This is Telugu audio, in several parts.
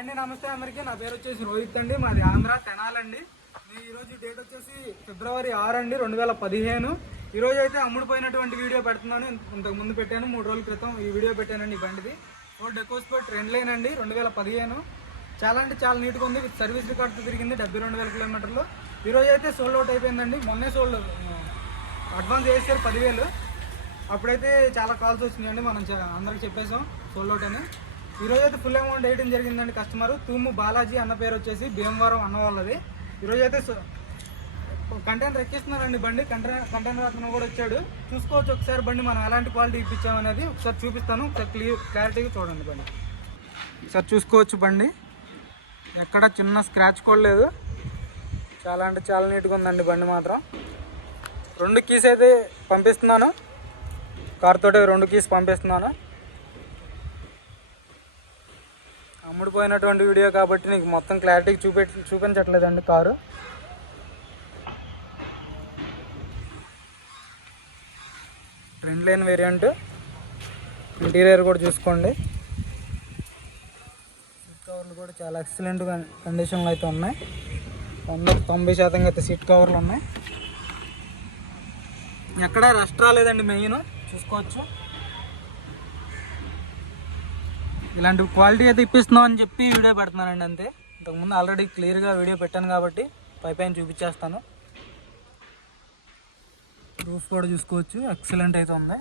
అండి నమస్తే అందరికీ. నా పేరు వచ్చేసి రోహిత్ అండి. మాది ఆంధ్ర తెనాలండి. ఈరోజు డేట్ వచ్చేసి ఫిబ్రవరి 6 అండి 2015. ఈరోజు అయితే అమ్ముడుపోయినటువంటి వీడియో పెడుతున్నాను. ఇంతకు ముందు పెట్టాను, 3 రోజుల క్రితం ఈ వీడియో పెట్టానండి. ఈ బండిది ఫోర్డ్ ఎకోస్పోర్ట్ ట్రెండ్ లైన్ అండి 2015. చాలా అంటే చాలా నీట్గా ఉంది. విత్ సర్వీస్ రికార్డ్తో తిరిగింది 72,000 కిలోమీటర్లు. ఈరోజు అయితే సోల్డ్ అవుట్ అయిపోయిందండి. మొన్నే సోల్డ్ అడ్వాన్స్ చేశారు 10,000. అప్పుడైతే చాలా కాల్స్ వచ్చినాయండి. మనం అందరికి చెప్పేసాం సోల్డ్ అవుట్ అని. ఈరోజు అయితే ఫుల్ అమౌంట్ వేయడం జరిగిందండి. కస్టమర్ తూము బాలాజీ అన్న పేరు వచ్చేసి భీమవరం అన్న వాళ్ళది. ఈరోజు అయితే కంటైనర్ ఎక్కిస్తున్నారండి. బండి కంటైనర్ అతను కూడా వచ్చాడు. చూసుకోవచ్చు ఒకసారి బండి మనం ఎలాంటి క్వాలిటీ ఇప్పించామనేది ఒకసారి చూపిస్తాను. ఒకసారి క్లారిటీగా చూడండి బండి. ఒకసారి చూసుకోవచ్చు బండి ఎక్కడ చిన్న స్క్రాచ్ కూడా లేదు. చాలా అంటే చాలా నీట్గా ఉందండి బండి మాత్రం. 2 కీస్ అయితే పంపిస్తున్నాను. కార్ తోటి 2 కీస్ పంపిస్తున్నాను. అమ్ముడుపోయినటువంటి వీడియో కాబట్టి నీకు మొత్తం క్లారిటీగా చూపించట్లేదండి car. Trend line variant. Interior కూడా చూసుకోండి. సీట్ కవర్లు కూడా చాలా ఎక్సలెంట్ కండిషన్లో అయితే ఉన్నాయి. 90% అయితే సీట్ కవర్లు ఉన్నాయి. ఎక్కడ రస్ట్ రాలేదండి. మెయిన్ చూసుకోవచ్చు. ఇలాంటి క్వాలిటీ అయితే ఇప్పిస్తున్నాం అని చెప్పి వీడియో పెడుతున్నానండి అంతే. ఇంతకుముందు ఆల్రెడీ క్లియర్గా వీడియో పెట్టాను కాబట్టి పైన చూపించేస్తాను. రూఫ్ కూడా చూసుకోవచ్చు, ఎక్సలెంట్ అయితే ఉంది.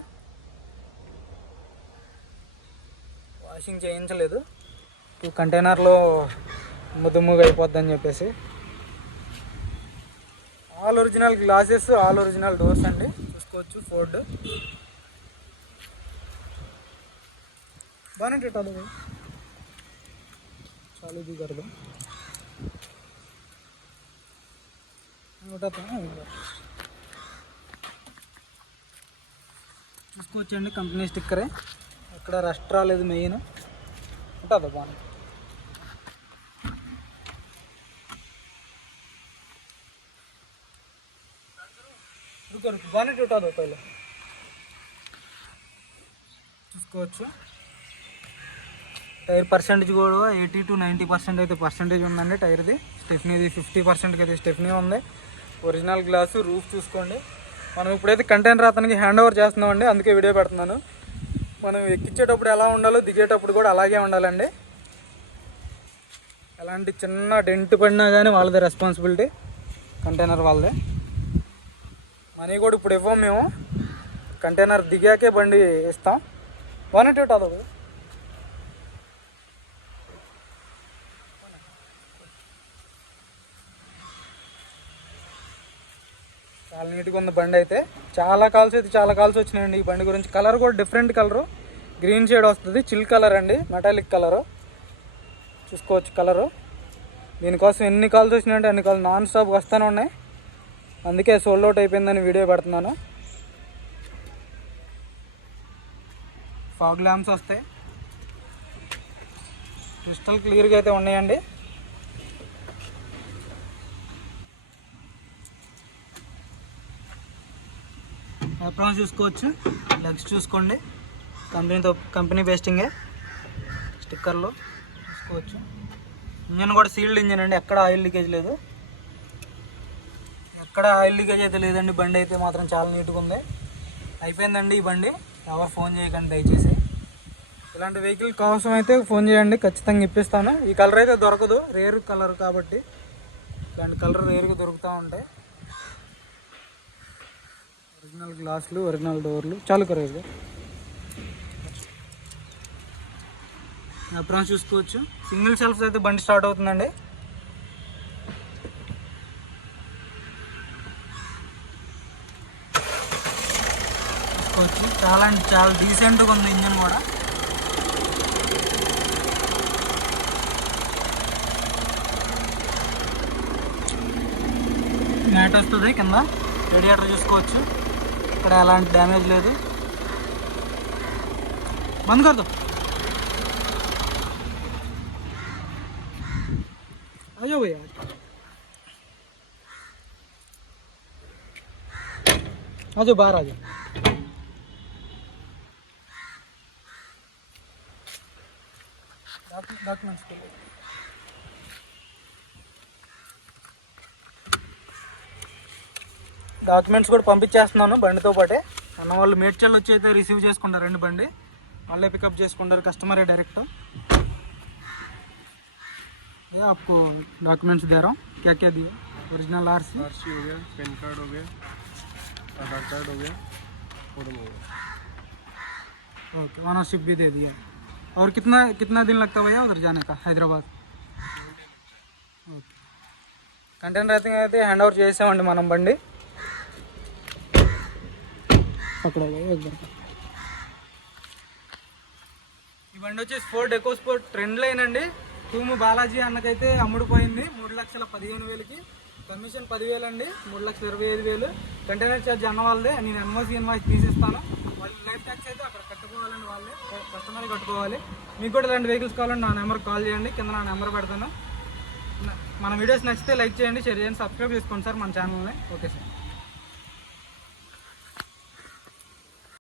వాషింగ్ చేయించలేదు, కంటైనర్లో దుమ్ముగా అయిపోద్దని చెప్పేసి. All original glasses, all original doors అండి. చూసుకోవచ్చు ఫోర్డ్. బాగానే పెట్టాలి చాలు ఇది కరదు చూసుకోవచ్చండి. కంపెనీ స్టిక్కరే, ఎక్కడ రస్ట్ రాలేదు. మెయిన్ ఉంటుంది బాగా. బాగానే ఉంటుంది పైన చూసుకోవచ్చు. టైర్ పర్సెంటేజ్ కూడా 80 to 90% అయితే పర్సెంటేజ్ ఉందండి టైర్ది. స్టెఫ్నీది 50% అయితే స్టెఫ్నీ ఉంది. Original glass. రూఫ్ చూసుకోండి. మనం ఇప్పుడైతే కంటైనర్ అతనికి హ్యాండ్ ఓవర్ చేస్తున్నామండి, అందుకే వీడియో పెడుతున్నాను. మనం ఎక్కించేటప్పుడు ఎలా ఉండాలో దిగేటప్పుడు కూడా అలాగే ఉండాలండి. ఎలాంటి చిన్న డెంట్ పడినా కానీ వాళ్ళదే రెస్పాన్సిబిలిటీ, కంటైనర్ వాళ్ళదే. మనీ కూడా ఇప్పుడు ఇవ్వం మేము, కంటైనర్ దిగాకే బండి ఇస్తాం. బాగున్నట్టు అది చాలా నీట్గా ఉంది బండి అయితే. చాలా కాల్స్ వచ్చినాయండి ఈ బండి గురించి. కలర్ కూడా డిఫరెంట్ కలరు, గ్రీన్ షేడ్ వస్తుంది. చిల్ కలర్ అండి, మెటాలిక్ కలరు. చూసుకోవచ్చు కలరు. దీనికోసం ఎన్ని కాల్స్ వచ్చినాయంటే అన్ని కాల్స్ నాన్ స్టాప్ వస్తూనే ఉన్నాయి. అందుకే సోల్డ్ అవుట్ అయిపోయిందని వీడియో పెడుతున్నాను. ఫాగ్ ల్యాంప్స్ వస్తాయి, క్రిస్టల్ క్లియర్గా అయితే ఉన్నాయండి. అప్రాన్స్ చూసుకోవచ్చు. లెగ్స్ చూసుకోండి, కంపెనీ బేస్టింగే స్టిక్కర్లో చూసుకోవచ్చు. ఇంజన్ కూడా సీల్డ్ ఇంజన్ అండి, ఎక్కడ ఆయిల్ లీకేజ్ లేదు. ఎక్కడ ఆయిల్ లీకేజ్ అయితే లేదండి. బండి అయితే మాత్రం చాలా నీట్గా ఉంది. అయిపోయిందండి ఈ బండి. ఎవరు ఫోన్ చేయకండి దయచేసి. ఇలాంటి వెహికల్ కోసం అయితే ఫోన్ చేయండి, ఖచ్చితంగా ఇప్పిస్తాను. ఈ కలర్ అయితే దొరకదు, రేర్ కలర్ కాబట్టి. ఇలాంటి కలర్ రేర్గా దొరుకుతూ ఉంటాయి. ఒరిజినల్ గ్లాసులు, ఒరిజినల్ డోర్లు. చాలు కరేది అప్రాన్స్ చూసుకోవచ్చు. సింగిల్ సెల్ఫ్ అయితే బండి స్టార్ట్ అవుతుందండి. చూసుకోవచ్చు. చాలా అంటే చాలా డీసెంట్గా ఉంది ఇంజన్ కూడా. మ్యాట్ వస్తుంది కింద. రేడియేటర్ చూసుకోవచ్చు, ఇక్కడ ఎలాంటి డ్యామేజ్ లేదు. బంద్ కర్దో అయ్యో భయ్యా. आजो बाहर आ जाओ। डॉक्यूमेंट्स के लिए డాక్యుమెంట్స్ కూడా పంపించేస్తున్నాను బండితో పాటే. అన్న వాళ్ళు మేడ్చల్ వచ్చి అయితే రిసీవ్ చేసుకుంటారండి బండి, వాళ్ళే పికప్ చేసుకుంటారు కस्टमर डायरेक्ट. ये आपको डॉक्यूमेंट्स दे रहा हूँ. क्या क्या दिया? ओरिजिनल आरसी हो गया, पैन कार्ड हो गया, आधार कार्ड हो गया, फोटो हो गया. ओके, ऑनरशिप भी दे दिया. और कितना दिन लगता है भैया उधर जाने का हैदराबाद? ఓకే, కంటైనర్ అయితే హ్యాండ్ ఓవర్ చేసామండి మనం బండి. అక్కడ ఈ బండి వచ్చేసి ఫోర్డ్ ఎకోస్పోర్ట్ ట్రెండ్ లైన్ అండి. తూము బాలాజీ అన్నకైతే అమ్ముడుపోయింది 3,15,000కి. కమిషన్ 10,000 అండి, 3,25,000. కంటైనర్ ఛార్జ్ అన్న వాళ్ళదే, నేను ఇన్వాయిస్ తీసిస్తాను. వాళ్ళు లైఫ్ ట్యాక్స్ అయితే అక్కడ కట్టుకోవాలండి, వాళ్ళే కస్టమర్ కట్టుకోవాలి. మీకు కూడా ఇలాంటి వెహికల్స్ కావాలంటే నా నెంబర్కి కాల్ చేయండి, కింద నా నెంబర్ పెడతాను. మన వీడియోస్ నచ్చితే లైక్ చేయండి, షేర్ చేయండి, సబ్స్క్రైబ్ చేసుకోండి సార్ మన ఛానల్ని. Okay sir.